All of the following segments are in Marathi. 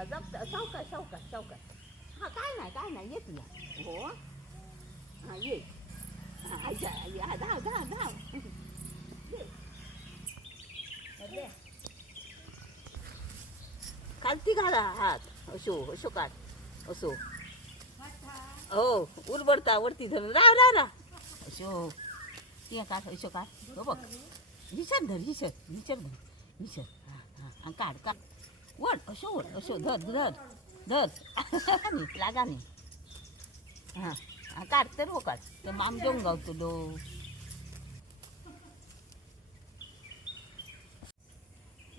बाबा जप सावकाश सावकाश सावकाश. हा काय नाही येत या. हो हा ये. हा आजा या धाव धाव धाव. ये. खालती घाला हात असो असो काढ असो. हो उलबडता वरती धरून राव राव राव असो. ती काढ असो काढ. हो बघ हिशर धर हिशर हिशर धर हिशर. हा काढ काढ वड असो धर धर धर. नीट लागा नी. हां काढ तर हो काढ ते माम देऊन गावतो.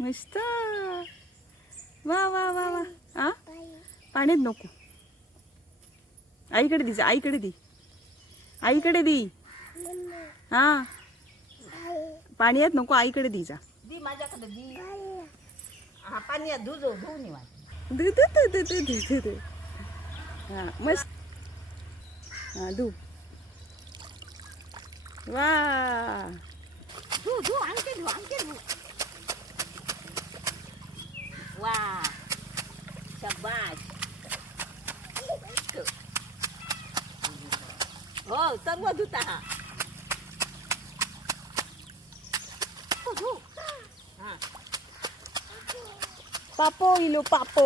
मस्त. वा वा वा वा. आ पाण्यात नको. आईकडे दे आईकडे दे आईकडे दे. हा पाण्यात नको आईकडे दे जा. दी माझ्याकडे दी. हा पाण्यात धुवून ये. दे दे दे दे दे दे दे. हा मस्त. हा धू. वा धू आणखी धू. वा शाबाश. हो सर्व धुता हा. हा पापो इलो पापो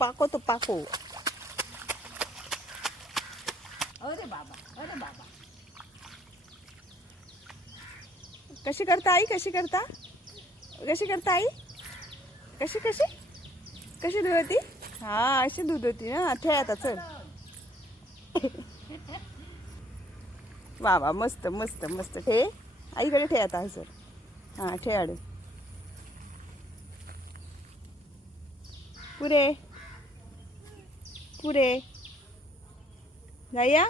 पाको तो पाको. अरे बाबा. कशी करता आई कशी करता आई कशी दूध होती. हा अशी दूध होती ना. ठे आता चल. वा वा मस्त मस्त मस्त. ठे आईकडे ठे आता सर. हा ठे आडे पुरे जाया.